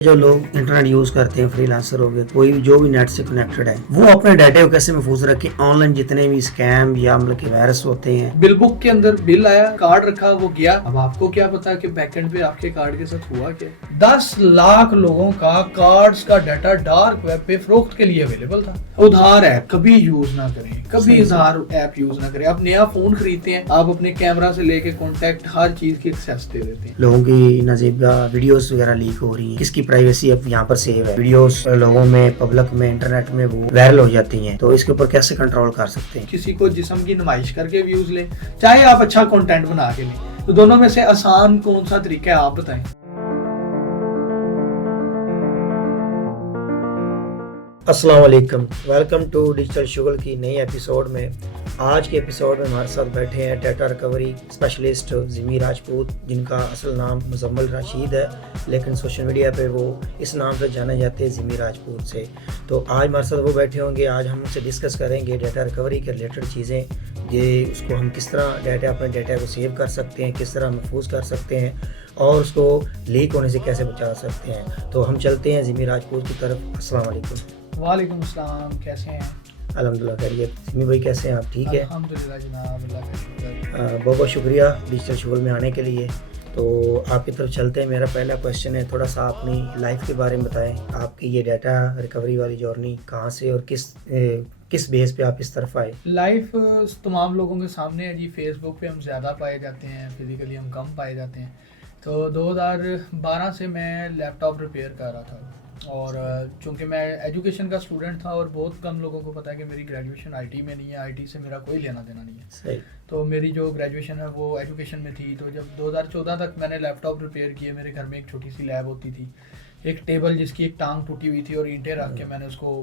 जो लोग internet use करते हैं, फ्रीलांसर हो गए, कोई जो भी नेट से कनेक्टेड है, वो अपने डाटा को कैसे महफूज रखें। ऑनलाइन जितने भी स्कैम या मतलब के वायरस होते हैं। बिल बुक के अंदर बिल आया, कार्ड रखा, वो गया। अब आपको क्या पता कि बैकएंड पे आपके कार्ड के साथ हुआ क्या। 10 लाख लोगों का कार्ड्स का डाटा डार्क वेब पे फरोख्त के लिए अवेलेबल था। उधार ऐप कभी यूज ना करें, कभी उधार ऐप यूज ना करें। आप नया फोन खरीदते हैं, आप अपने कैमरा से लेके कॉन्टेक्ट हर चीज की एक्सेस दे देते हैं। लोगों की नाजेबा वीडियोस वगैरह लीक हो रही है, किसकी प्राइवेसी अब यहाँ पर सेव है। वीडियोस लोगों में, पब्लिक में, इंटरनेट में वो वायरल हो जाती हैं, तो इसके ऊपर कैसे कंट्रोल कर सकते हैं। किसी को जिस्म की नुमाइश करके व्यूज लें, चाहे आप अच्छा कंटेंट बना के लें, तो दोनों में से आसान कौन सा तरीका है आप बताएं। अस्सलाम वालेकुम, वेलकम टू डिजिटल शुगल की नई एपिसोड में। आज के एपिसोड में हमारे साथ बैठे हैं data recovery specialist Jimmy Rajput, जिनका असल नाम मुजम्मिल राशिद है, लेकिन सोशल मीडिया पे वो इस नाम से जाने जाते हैं, जिमी राजपूत से। तो आज हमारे साथ वो बैठे होंगे। आज हम उनसे डिस्कस करेंगे डाटा रिकवरी के रिलेटेड चीज़ें, ये उसको हम किस तरह अपने डाटा को सेव कर सकते हैं, किस तरह महफूज कर सकते हैं और उसको लीक होने से कैसे बचा सकते हैं। तो हम चलते हैं जिमी राजपूत की तरफ। अस्सलाम वालेकुम। वालेकुम अस्सलाम, कैसे हैं? अल्हम्दुलिल्लाह खैरियत। जिमी भाई कैसे हैं आप? ठीक है, अल्हम्दुलिल्लाह जनाब, अल्लाह का शुक्र। बहुत बहुत शुक्रिया डिजिटल शुगल में आने के लिए। तो आपकी तरफ चलते हैं। मेरा पहला क्वेश्चन है, थोड़ा सा अपनी लाइफ के बारे में बताएं। आपकी ये डाटा रिकवरी वाली जर्नी कहाँ से और किस बेस पे आप इस तरफ आए। लाइफ तमाम लोगों के सामने है जी। फेसबुक पे हम ज़्यादा पाए जाते हैं, फिजिकली हम कम पाए जाते हैं। तो 2012 से मैं लैपटॉप रिपेयर कर रहा था, और चूंकि मैं एजुकेशन का स्टूडेंट था और बहुत कम लोगों को पता है कि मेरी ग्रेजुएशन आईटी में नहीं है, आईटी से मेरा कोई लेना देना नहीं है। सही। तो मेरी जो ग्रेजुएशन है वो एजुकेशन में थी। तो जब 2014 तक मैंने लैपटॉप रिपेयर किए, मेरे घर में एक छोटी सी लैब होती थी, एक टेबल जिसकी एक टांग टूटी हुई थी और ईंटें रख के मैंने उसको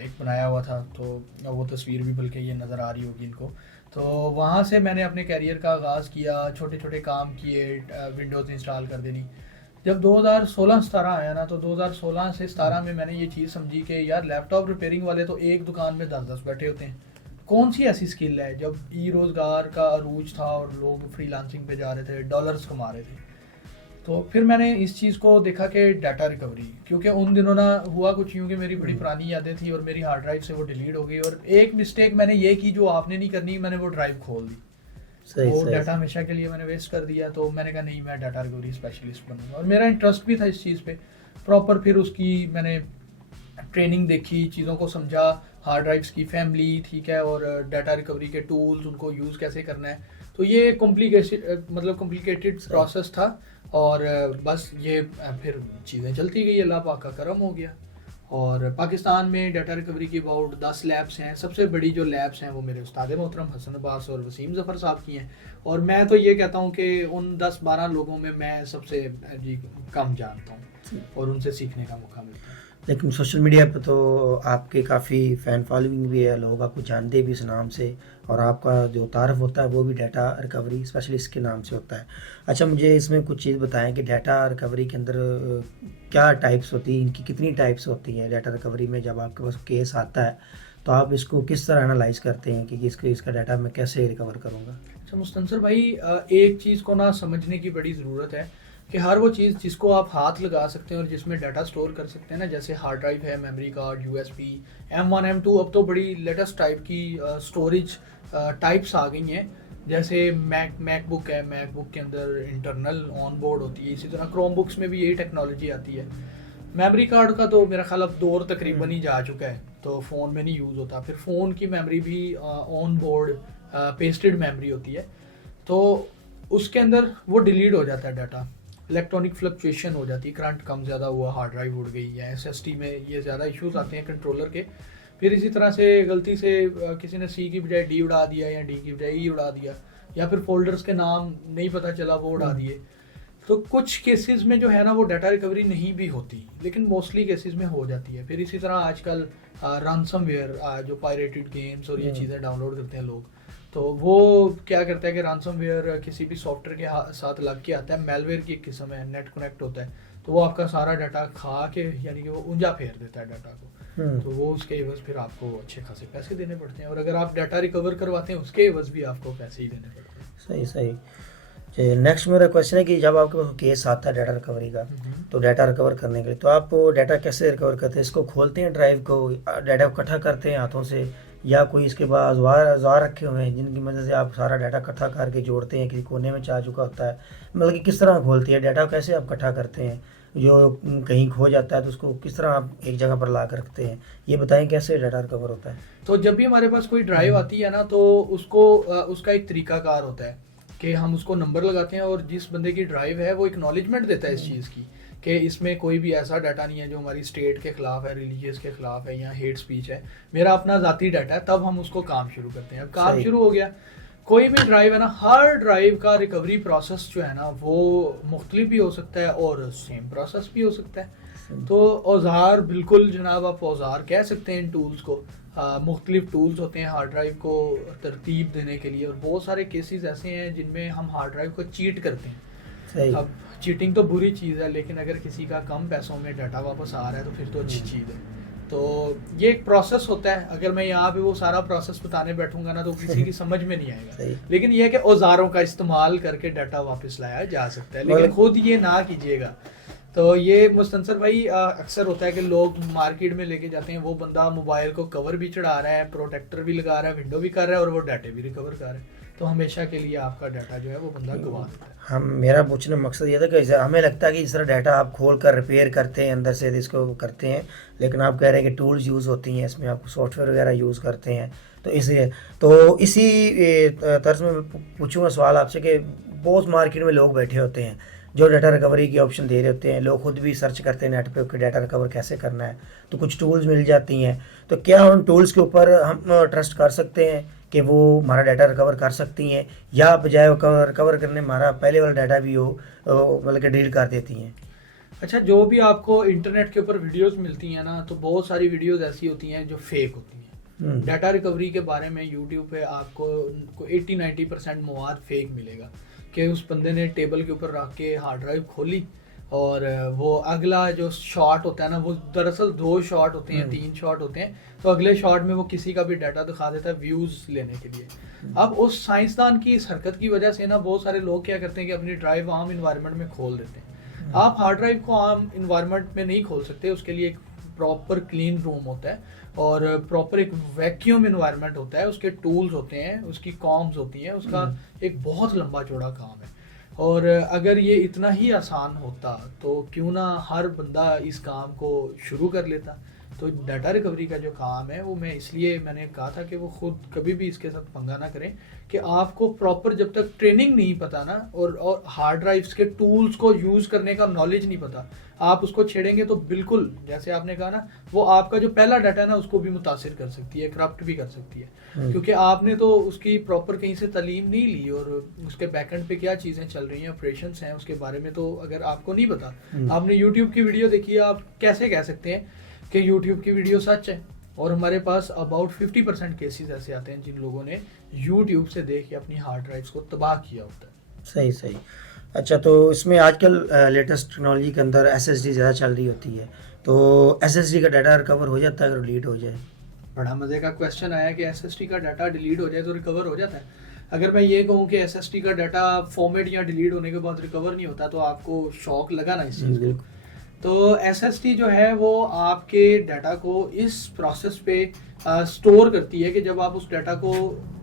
एक बनाया हुआ था। तो वो तस्वीर भी बल्कि ये नज़र आ रही होगी इनको। तो वहाँ से मैंने अपने कैरियर का आगाज़ किया, छोटे छोटे काम किए, विंडोज़ इंस्टॉल कर देनी। जब 2016-17 आया ना, तो 2016 से 17 में मैंने ये चीज़ समझी कि यार लैपटॉप रिपेयरिंग वाले तो एक दुकान में 10-10 बैठे होते हैं। कौन सी ऐसी स्किल है, जब ई रोज़गार का अरूज था और लोग फ्रीलांसिंग पे जा रहे थे, डॉलर्स कमा रहे थे। तो फिर मैंने इस चीज़ को देखा कि डाटा रिकवरी, क्योंकि उन दिनों ना हुआ कुछ यूँ कि मेरी बड़ी पुरानी यादें थी और मेरी हार्ड ड्राइव से वो डिलीट हो गई। और एक मिस्टेक मैंने ये की जो आपने नहीं करनी, मैंने वो ड्राइव खोल दी। वो डाटा हमेशा के लिए मैंने वेस्ट कर दिया। तो मैंने कहा नहीं, मैं डाटा रिकवरी स्पेशलिस्ट बनूंगा, और मेरा इंटरेस्ट भी था इस चीज़ पे प्रॉपर। फिर उसकी मैंने ट्रेनिंग देखी, चीज़ों को समझा, हार्ड ड्राइव्स की फैमिली, ठीक है, और डाटा रिकवरी के टूल्स, उनको यूज़ कैसे करना है। तो ये कॉम्प्लिकेटेड प्रोसेस था, और बस ये फिर चीज़ें चलती गई, अल्लाह पाक का करम हो गया। और पाकिस्तान में डाटा रिकवरी की अबाउट 10 लैब्स हैं। सबसे बड़ी जो लैब्स हैं वो मेरे उस्ताद मोहतरम हसन अब्बास और वसीम ज़फ़र साहब की हैं। और मैं तो ये कहता हूँ कि उन 10-12 लोगों में मैं सबसे जी कम जानता हूँ और उनसे सीखने का मौका मिलता है। लेकिन सोशल मीडिया पे तो आपके काफ़ी फ़ैन फॉलोइंग भी है, लोग आपको जानते भी इस नाम से, और आपका जो तारफ़ होता है वो भी डाटा रिकवरी स्पेशलिस्ट के नाम से होता है। अच्छा, मुझे इसमें कुछ चीज़ बताएं कि डाटा रिकवरी के अंदर क्या टाइप्स होती हैं, इनकी कितनी टाइप्स होती हैं। डाटा रिकवरी में जब आपके पास केस आता है तो आप इसको किस तरह एनालाइज करते हैं कि इसका डाटा मैं कैसे रिकवर करूँगा। अच्छा मुस्तंसर भाई, एक चीज़ को ना समझने की बड़ी ज़रूरत है कि हर वो चीज़ जिसको आप हाथ लगा सकते हैं और जिसमें डाटा स्टोर कर सकते हैं ना, जैसे हार्ड ड्राइव है, memory card, USB, M1 M2, अब तो बड़ी लेटेस्ट टाइप की स्टोरेज टाइप्स आ गई हैं। जैसे मैकबुक है, मैकबुक के अंदर इंटरनल ऑन बोर्ड होती है। इसी तरह क्रोम बुक्स में भी यही टेक्नोलॉजी आती है। मेमोरी कार्ड का तो मेरा ख्याल अब दौर तकरीबन ही जा चुका है, तो फ़ोन में नहीं यूज़ होता। फिर फ़ोन की मेमोरी भी ऑन बोर्ड पेस्टेड मेमोरी होती है, तो उसके अंदर वो डिलीट हो जाता है डाटा। इलेक्ट्रॉनिक फ्लक्चुएशन हो जाती है, करंट कम ज़्यादा हुआ, हार्ड ड्राइव उड़ गई, या SSD में ये ज़्यादा इश्यूज आते हैं कंट्रोलर के। फिर इसी तरह से गलती से किसी ने C की बजाय D उड़ा दिया, या D की बजाय E उड़ा दिया, या फिर फोल्डर्स के नाम नहीं पता चला वो उड़ा दिए। तो कुछ केसेस में जो है ना वो डाटा रिकवरी नहीं भी होती, लेकिन मोस्टली केसेस में हो जाती है। फिर इसी तरह आजकल रैंसमवेयर, जो पायरेटेड गेम्स और ये चीज़ें डाउनलोड करते हैं लोग, तो वो क्या करता है कि रैंसमवेयर किसी भी सॉफ्टवेयर के साथ लग के आता है, मेलवेयर की एक किस्म है, नेट कनेक्ट होता है, तो वो आपका सारा डाटा खा के, यानी कि वो ऊंजा फेर देता है डाटा को। तो वो उसके एवज फिर आपको अच्छे खासे पैसे देने पड़ते हैं, और अगर आप डाटा रिकवर करवाते हैं उसके एवज भी आपको पैसे ही देने पड़ते हैं। सही। नेक्स्ट मेरा क्वेश्चन है कि जब आपके पास केस आता है डाटा रिकवरी का, तो डाटा रिकवर करने के लिए तो आप डाटा कैसे रिकवर करते हैं? इसको खोलते हैं ड्राइव को, डाटा को इकट्ठा करते हैं हाथों से, या कोई इसके बाद औजार रखे हुए हैं जिनकी मदद से आप सारा डाटा इकट्ठा करके जोड़ते हैं, किसी कोने में जा चुका होता है, मतलब कि किस तरह खोलती है डाटा, कैसे आप इकट्ठा करते हैं? जो कहीं खो जाता है तो उसको किस तरह आप एक जगह पर ला कर रखते हैं, ये बताएं कैसे डाटा रिकवर होता है? तो जब भी हमारे पास कोई ड्राइव आती है ना, तो उसको उसका एक तरीकाकार होता है कि हम उसको नंबर लगाते हैं, और जिस बंदे की ड्राइव है वो एक्नॉलेजमेंट देता है इस चीज़ की कि इसमें कोई भी ऐसा डाटा नहीं है जो हमारी स्टेट के खिलाफ है, रिलीजियस के खिलाफ है या हेट स्पीच है, मेरा अपना ज़ाती डाटा है। तब हम उसको काम शुरू करते हैं। अब काम सही। शुरू हो गया, कोई भी ड्राइव है ना, हर ड्राइव का रिकवरी प्रोसेस जो है ना वो मुख्तलिफ भी हो सकता है और सेम प्रोसेस भी हो सकता है। तो औजार, बिल्कुल जनाब, आप औजार कह सकते हैं इन टूल्स को। मुख्तलिफ टूल्स होते हैं हार्ड ड्राइव को तरतीब देने के लिए, और बहुत सारे केसेस ऐसे हैं जिनमें हम हार्ड ड्राइव को चीट करते हैं। सही। अब चीटिंग तो बुरी चीज़ है, लेकिन अगर किसी का कम पैसों में डाटा वापस आ रहा है तो फिर तो अच्छी चीज़ है। तो ये एक प्रोसेस होता है। अगर मैं यहाँ पे वो सारा प्रोसेस बताने बैठूंगा ना तो किसी की समझ में नहीं आएगा। लेकिन ये है कि औजारों का इस्तेमाल करके डाटा वापस लाया जा सकता है, लेकिन खुद ये ना कीजिएगा। तो ये मुस्तनसर भाई अक्सर होता है कि लोग मार्केट में लेके जाते हैं, वो बंदा मोबाइल को कवर भी चढ़ा रहा है, प्रोटेक्टर भी लगा रहा है, विंडो भी कर रहा है, और वो डाटे भी रिकवर कर रहा है। तो हमेशा के लिए आपका डाटा जो है वो बंदा गवा देता है। हम मेरा पूछने का मकसद ये था कि हमें लगता है कि इस तरह डाटा आप खोल कर रिपेयर करते हैं, अंदर से इसको करते हैं, लेकिन आप कह रहे हैं कि टूल्स यूज़ होती हैं इसमें, आप सॉफ्टवेयर वगैरह यूज़ करते हैं। तो इसी तर्ज में पूछूंगा सवाल आपसे कि बहुत मार्केट में लोग बैठे होते हैं जो डाटा रिकवरी की ऑप्शन दे रहे होते हैं, लोग खुद भी सर्च करते हैं नेट पे कि डाटा रिकवर कैसे करना है, तो कुछ टूल्स मिल जाती हैं। तो क्या उन टूल्स के ऊपर हम ट्रस्ट कर सकते हैं कि वो हमारा डाटा रिकवर कर सकती हैं, या बजाय रिकवर करने हमारा पहले वाला डाटा भी हो मतलब कि डिलीट कर देती हैं? अच्छा, जो भी आपको इंटरनेट के ऊपर वीडियोस मिलती हैं ना, तो बहुत सारी वीडियोस ऐसी होती हैं जो फेक होती हैं। डाटा रिकवरी के बारे में यूट्यूब पे आपको 80-90% मवाद फेक मिलेगा कि उस बंदे ने टेबल के ऊपर रख के हार्ड ड्राइव खोली, और वो अगला जो शॉट होता है ना, वो दरअसल 2 शॉट होते हैं, 3 शॉट होते हैं। तो अगले शॉट में वो किसी का भी डाटा दिखा देता है व्यूज़ लेने के लिए। अब उस साइंसदान की इस हरकत की वजह से ना बहुत सारे लोग क्या करते हैं कि अपनी ड्राइव आम इन्वायरमेंट में खोल देते हैं। आप हार्ड ड्राइव को आम इन्वायरमेंट में नहीं खोल सकते, उसके लिए एक प्रॉपर क्लीन रूम होता है और प्रॉपर एक वैक्यूम इन्वायरमेंट होता है, उसके टूल्स होते हैं, उसकी कॉम्स होती हैं, उसका एक बहुत लंबा चौड़ा काम है। और अगर ये इतना ही आसान होता तो क्यों ना हर बंदा इस काम को शुरू कर लेता। तो डाटा रिकवरी का जो काम है वो मैंने कहा था कि वो खुद कभी भी इसके साथ पंगा ना करें, कि आपको प्रॉपर जब तक ट्रेनिंग नहीं पता ना, और हार्ड ड्राइव्स के टूल्स को यूज़ करने का नॉलेज नहीं पता, आप उसको छेड़ेंगे तो बिल्कुल जैसे आपने कहा ना, वो आपका जो पहला डाटा है ना उसको भी मुतासिर कर सकती है, करप्ट भी कर सकती है, क्योंकि आपने तो उसकी प्रॉपर कहीं से तालीम नहीं ली, और उसके बैकएंड पे क्या चीज़ें चल रही हैं, ऑपरेशंस हैं, उसके बारे में तो अगर आपको नहीं पता, आपने यूट्यूब की वीडियो देखी है, आप कैसे कह सकते हैं कि यूट्यूब की वीडियो सच है? और हमारे पास अबाउट 50% केसेस ऐसे आते हैं जिन लोगों ने यूट्यूब से देख के अपनी हार्ड ड्राइव्स को तबाह किया होता है। सही सही। अच्छा, तो इसमें आजकल लेटेस्ट टेक्नोलॉजी के अंदर SSD ज़्यादा चल रही होती है, तो SSD का डाटा रिकवर हो जाता है अगर डिलीट हो जाए? बड़ा मज़े का क्वेश्चन आया कि SSD का डाटा डिलीट हो जाए तो रिकवर हो जाता है। अगर मैं ये कहूँ कि SSD का डाटा फॉर्मेट या डिलीट होने के बाद रिकवर नहीं होता, तो आपको शौक लगा ना इस चीज़ को। तो SSD जो है वो आपके डाटा को इस प्रोसेस पे स्टोर करती है कि जब आप उस डाटा को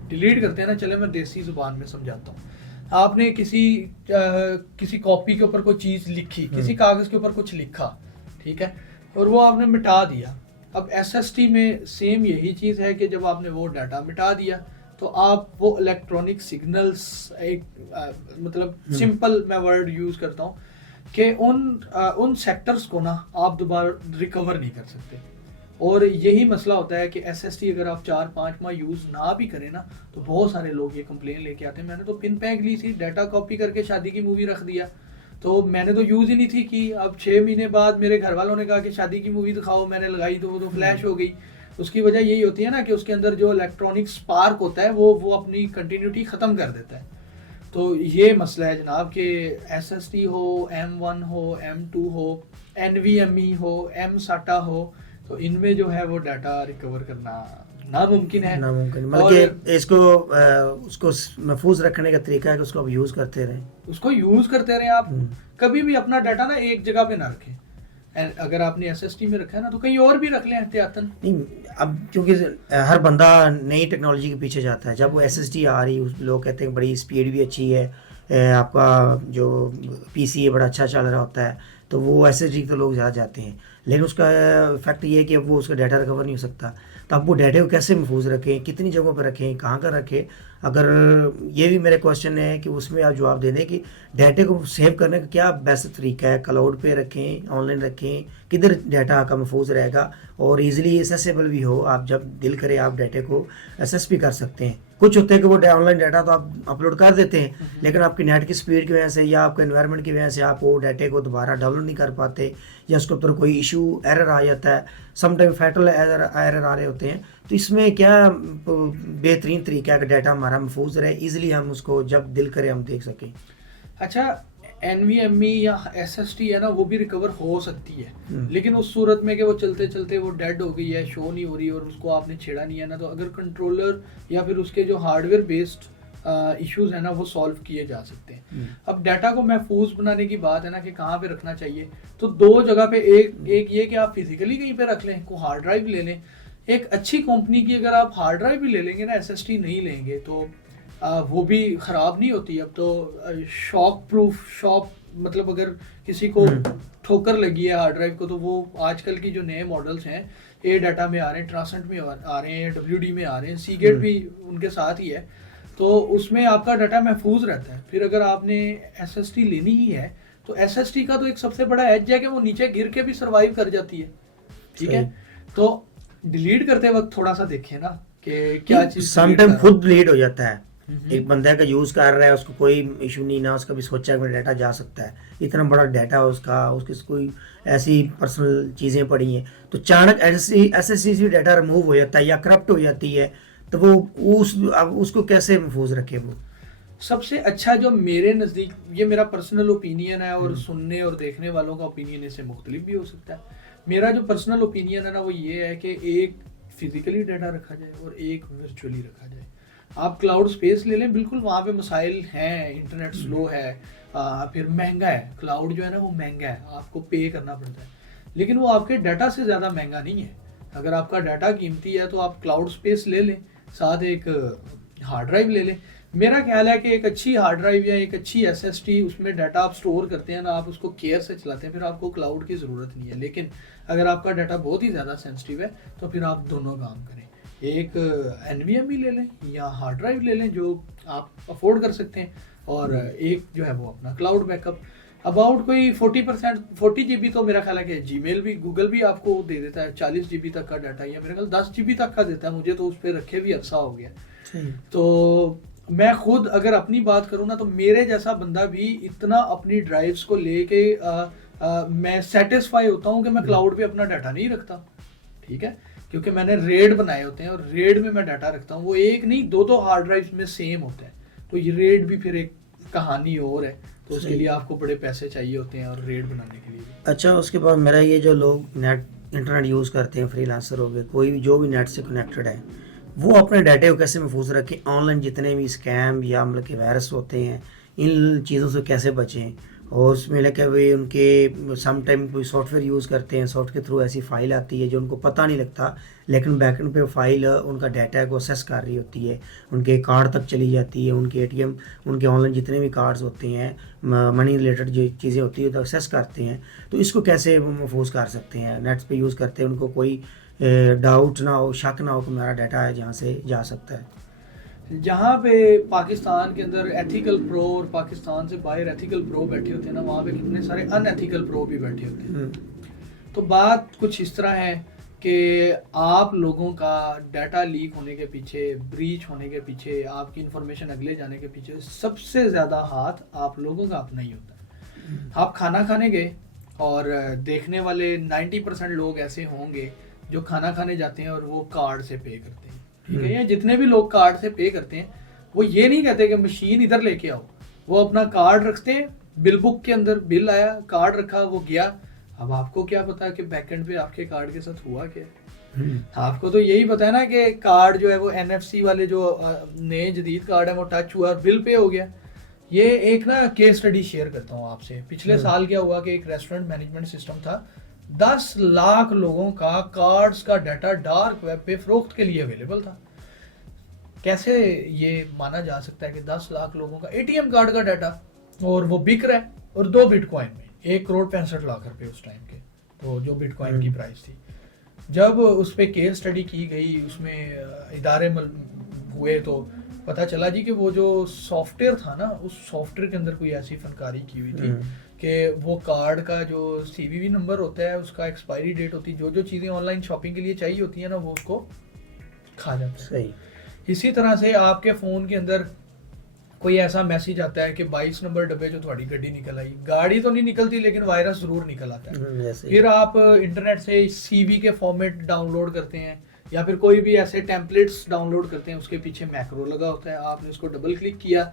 डिलीट करते हैं ना, चले मैं देसी ज़ुबान में समझाता हूँ। आपने किसी कॉपी के ऊपर कोई चीज़ लिखी, किसी कागज़ के ऊपर कुछ लिखा, ठीक है, और वो आपने मिटा दिया। अब SSD में सेम यही चीज़ है कि जब आपने वो डाटा मिटा दिया तो आप वो इलेक्ट्रॉनिक सिग्नल्स, मतलब सिंपल मैं वर्ड यूज़ करता हूँ कि उन सेक्टर्स को ना आप दोबारा रिकवर नहीं कर सकते। और यही मसला होता है कि SSD अगर आप 4-5 माह यूज़ ना भी करें ना, तो बहुत सारे लोग ये कंप्लेन लेके आते हैं, मैंने तो पिन पैक ली थी, डाटा कॉपी करके शादी की मूवी रख दिया, तो मैंने तो यूज़ ही नहीं थी की। अब 6 महीने बाद मेरे घर वालों ने कहा कि शादी की मूवी दिखाओ, मैंने लगाई तो वो तो फ्लैश हो गई। उसकी वजह यही होती है ना कि उसके अंदर जो इलेक्ट्रॉनिक स्पार्क होता है वो अपनी कंटिन्यूटी ख़त्म कर देता है। तो ये मसला है जनाब कि SSD हो, M1 हो, M2 हो, NVMe हो, M SATA हो, तो इनमें जो है वो डाटा रिकवर करना नामुमकिन है। नामुमकिन, मतलब और कि इसको उसको महफूज रखने का तरीका है कि उसको आप यूज़ करते रहें। उसको यूज करते रहें आप। कभी भी अपना डाटा ना एक जगह पे ना रखें। अगर आपने एसएसडी में रखा है ना तो कहीं और भी रख लें एहतियातन। नहीं, अब क्योंकि हर बंदा नई टेक्नोलॉजी के पीछे जाता है। जब वो एसएसडी आ रही, लोग कहते हैं बड़ी स्पीड भी अच्छी है, आपका जो पीसी है बड़ा अच्छा चल रहा होता है, तो वो एसएसडी तो लोग ज़्यादा जाते हैं। लेकिन उसका इफेक्ट ये है कि अब वो उसका डाटा रिकवर नहीं हो सकता। तो अब वो डाटा को कैसे महफूज रखें, कितनी जगहों पर रखें, कहाँ का रखें? अगर ये भी मेरे क्वेश्चन है कि उसमें आप जवाब दे दें कि डाटा को सेव करने का क्या बेस्ट तरीका है। क्लाउड पे रखें, ऑनलाइन रखें, किधर डाटा का महफूज रहेगा और इजीली एसेसेबल भी हो, आप जब दिल करे आप डाटा को एसेस भी कर सकते हैं। कुछ होते हैं कि वो ऑनलाइन डाटा तो आप अपलोड कर देते हैं, लेकिन आपकी नेट की स्पीड की वजह से या आपके एनवायरनमेंट की वजह से आप वो डाटा को दोबारा डाउनलोड नहीं कर पाते, या उसके ऊपर कोई इशू एरर आ जाता है, समटाइम फैटल एरर आ रहे होते हैं। तो इसमें क्या बेहतरीन तरीका है कि डाटा हमारा महफूज रहे, इजीली हम उसको जब दिल करे हम देख सकें? अच्छा, NVMe या SSD है ना, वो भी रिकवर हो सकती है, लेकिन उस सूरत में कि वो चलते चलते वो डेड हो गई है, शो नहीं हो रही और उसको आपने छेड़ा नहीं है ना, तो अगर कंट्रोलर या फिर उसके जो हार्डवेयर बेस्ड इश्यूज है ना वो सॉल्व किए जा सकते हैं। अब डाटा को महफूज बनाने की बात है ना कि कहाँ पे रखना चाहिए, तो दो जगह पे, एक ये कि आप फिजिकली कहीं पे रख लें, को हार्ड ड्राइव ले लें। एक अच्छी कंपनी की अगर आप हार्ड ड्राइव भी ले लेंगे ना, SSD नहीं लेंगे तो वो भी ख़राब नहीं होती। अब तो शॉक प्रूफ मतलब अगर किसी को ठोकर लगी है हार्ड ड्राइव को, तो वो आजकल की जो नए मॉडल्स हैं ए डाटा में आ रहे हैं, ट्रांसेंट में आ रहे हैं, WD में आ रहे हैं, सीगेट भी उनके साथ ही है, तो उसमें आपका डाटा महफूज रहता है। फिर अगर आपने SSD लेनी ही है तो SSD का तो एक सबसे बड़ा एज है कि वो नीचे गिर के भी सर्वाइव कर जाती है, ठीक है। तो डिलीट करते वक्त थोड़ा सा देखें ना कि क्या चीज़ समटाइम खुद डिलीट हो जाता है। एक बंदा का यूज कर रहा है, उसको कोई इशू नहीं ना, उसका भी सोचा कि डाटा जा सकता है, इतना बड़ा डाटा है उसका, उसकी कोई ऐसी पर्सनल चीज़ें पड़ी हैं, तो अचानक ऐसे डाटा रिमूव हो जाता है या करप्ट हो जाती है, तो वो अब उसको कैसे महफूज रखे? वो सबसे अच्छा जो मेरे नज़दीक, ये मेरा पर्सनल ओपिनियन है और सुनने और देखने वालों का ओपिनियन इससे मुख्तलिफ भी हो सकता है। मेरा जो पर्सनल ओपिनियन है ना वो ये है कि एक फिजिकली डाटा रखा जाए और एक वर्चुअली रखा जाए। आप क्लाउड स्पेस ले लें, बिल्कुल वहाँ पे मसाइल हैं, इंटरनेट स्लो है, फिर महंगा है, क्लाउड जो है ना वो महंगा है, आपको पे करना पड़ता है, लेकिन वो आपके डाटा से ज़्यादा महंगा नहीं है। अगर आपका डाटा कीमती है तो आप क्लाउड स्पेस ले लें, साथ एक हार्ड ड्राइव ले लें। मेरा ख्याल है कि एक अच्छी हार्ड ड्राइव या एक अच्छी SSD, उसमें डाटा आप स्टोर करते हैं ना, आप उसको केयर से चलाते हैं, फिर आपको क्लाउड की ज़रूरत नहीं है। लेकिन अगर आपका डाटा बहुत ही ज़्यादा सेंसिटिव है तो फिर आप दोनों काम करें, एक NVMe ले लें या हार्ड ड्राइव ले लें जो आप अफोर्ड कर सकते हैं, और एक जो है वो अपना क्लाउड बैकअप। अबाउट कोई 40 GB तो मेरा ख्याल है कि जीमेल भी, गूगल भी आपको दे देता है 40 GB तक का डाटा, या मेरे ख्याल 10 GB तक का देता है, मुझे तो उस पर रखे भी अरसा हो गया। तो मैं खुद अगर अपनी बात करूँ ना, तो मेरे जैसा बंदा भी इतना अपनी ड्राइव्स को लेके मैं सेटिस्फाई होता हूँ कि मैं क्लाउड पे अपना डाटा नहीं रखता, ठीक है, क्योंकि मैंने रेड बनाए होते हैं और रेड में मैं डाटा रखता हूँ। वो एक नहीं, दो हार्ड ड्राइव्स में सेम होता है, तो ये रेड भी फिर एक कहानी और है, तो उसके लिए आपको बड़े पैसे चाहिए होते हैं और रेड बनाने के लिए। अच्छा, उसके बाद मेरा ये जो लोग इंटरनेट यूज़ करते हैं, फ्रीलांसर हो गए, कोई भी जो भी नेट से कनेक्टेड है, वो अपने डाटे को कैसे महफूज रखें? ऑनलाइन जितने भी स्कैम या मतलब के वायरस होते हैं, इन चीज़ों से कैसे बचें? और उसमें लगे वे उनके समटाइम कोई सॉफ्टवेयर यूज़ करते हैं, सॉफ्टवेयर के थ्रू ऐसी फाइल आती है जो उनको पता नहीं लगता, लेकिन बैकएंड पे फाइल उनका डाटा को असेस कर रही होती है, उनके कार्ड तक चली जाती है, उनके ATM, उनके ऑनलाइन जितने भी कार्ड्स होते हैं, मनी रिलेटेड जो चीज़ें होती है तो असेस करते हैं। तो इसको कैसे महफूज कर सकते हैं? नेट्स पे यूज़ करते हैं, उनको कोई डाउट ना हो, शक ना हो कि मेरा डाटा है जहाँ से जा सकता है। जहाँ पे पाकिस्तान के अंदर एथिकल प्रो और पाकिस्तान से बाहर एथिकल प्रो बैठे होते हैं ना, वहाँ पे कितने सारे अनएथिकल प्रो भी बैठे होते हैं। तो बात कुछ इस तरह है कि आप लोगों का डाटा लीक होने के पीछे, ब्रीच होने के पीछे, आपकी इंफॉर्मेशन अगले जाने के पीछे सबसे ज़्यादा हाथ आप लोगों का अपना ही होता है। आप खाना खाने गए और देखने वाले 90% लोग ऐसे होंगे जो खाना खाने जाते हैं और वो कार्ड से पे करते हैं, ठीक है, या जितने भी लोग कार्ड से पे करते हैं वो ये नहीं कहते कि मशीन इधर लेके आओ, वो अपना कार्ड रखते हैं, बिल बुक के अंदर बिल आया, कार्ड रखा, वो गया। अब आपको क्या पता कि बैकएंड पे आपके कार्ड के साथ हुआ क्या? आपको तो यही पता है ना कि कार्ड जो है वो NFC वाले जो नए जदीद कार्ड है वो टच हुआ और बिल पे हो गया। ये एक ना केस स्टडी शेयर करता हूँ आपसे। पिछले साल क्या हुआ कि एक रेस्टोरेंट मैनेजमेंट सिस्टम था, 10 लाख लोगों का कार्ड्स का डाटा डार्क वेब पे फरोख्त के लिए अवेलेबल था। कैसे ये माना जा सकता है कि 10 लाख लोगों का ATM कार्ड का डाटा और वो बिक रहा है, और 2 बिटकॉइन में 1,65,00,000 रुपए उस टाइम के, तो जो बिटकॉइन की प्राइस थी। जब उस पर केस स्टडी की गई, उसमें इदारे हुए, तो पता चला जी कि वो जो सॉफ्टवेयर था ना, उस सॉफ्टवेयर के अंदर कोई ऐसी फनकारी की हुई थी कि वो कार्ड का जो CVV नंबर होता है, उसका एक्सपायरी डेट होती है, जो चीज़ें ऑनलाइन शॉपिंग के लिए चाहिए होती है ना, वो उसको खा जाता है। सही। इसी तरह से आपके फ़ोन के अंदर कोई ऐसा मैसेज आता है कि 22 नंबर डब्बे जो थोड़ी गड्डी निकल आई, गाड़ी तो नहीं निकलती लेकिन वायरस जरूर निकल आता है। फिर आप इंटरनेट से CV के फॉर्मेट डाउनलोड करते हैं या फिर कोई भी ऐसे टेम्पलेट्स डाउनलोड करते हैं, उसके पीछे मैक्रो लगा होता है, आपने उसको डबल क्लिक किया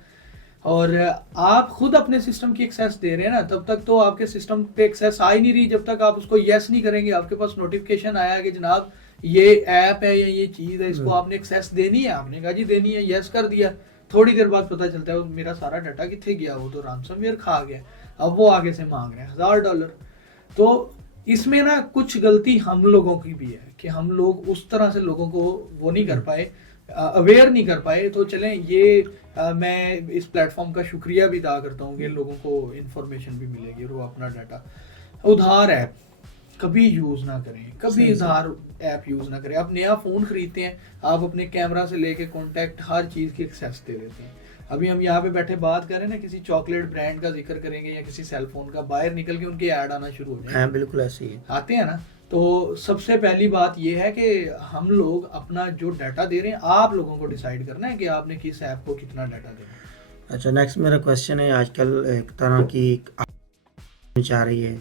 और आप खुद अपने सिस्टम की एक्सेस दे रहे हैं ना, तब तक तो आपके सिस्टम पे एक्सेस आ ही नहीं रही जब तक आप उसको यस नहीं करेंगे। आपके पास नोटिफिकेशन आया कि जनाब ये ऐप है या ये चीज़ है, इसको आपने एक्सेस देनी है, आपने कहा जी देनी है, यस कर दिया। थोड़ी देर बाद पता चलता है मेरा सारा डाटा कितने गया, वो तो रैंसमवेयर खा गया, अब वो आगे से मांग रहे हैं $1000। तो इसमें ना कुछ गलती हम लोगों की भी है कि हम लोग उस तरह से लोगों को वो नहीं कर पाए, अवेयर नहीं कर पाए। तो चलें ये मैं इस प्लेटफॉर्म का शुक्रिया भी अदा करता हूँ कि लोगों को इन्फॉर्मेशन भी मिलेगी और वो अपना डाटा। उधार ऐप कभी यूज़ ना करें, कभी उधार ऐप यूज़ ना करें। आप नया फ़ोन खरीदते हैं, आप अपने कैमरा से लेके कॉन्टैक्ट हर चीज़ की एक्सेस दे देते हैं। अभी हम यहाँ पे बैठे बात कर रहे हैं ना, किसी चॉकलेट ब्रांड का जिक्र करेंगे या किसी सेल फोन का, बाहर निकल के उनके ऐड आना शुरू हो जाएंगे। बिल्कुल ऐसे ही आते हैं ना। तो सबसे पहली बात ये है कि हम लोग अपना जो डाटा दे रहे हैं, आप लोगों को डिसाइड करना है कि आपने किस ऐप को कितना डाटा देना। अच्छा, नेक्स्ट मेरा क्वेश्चन है, आजकल एक तरह की चाह रही है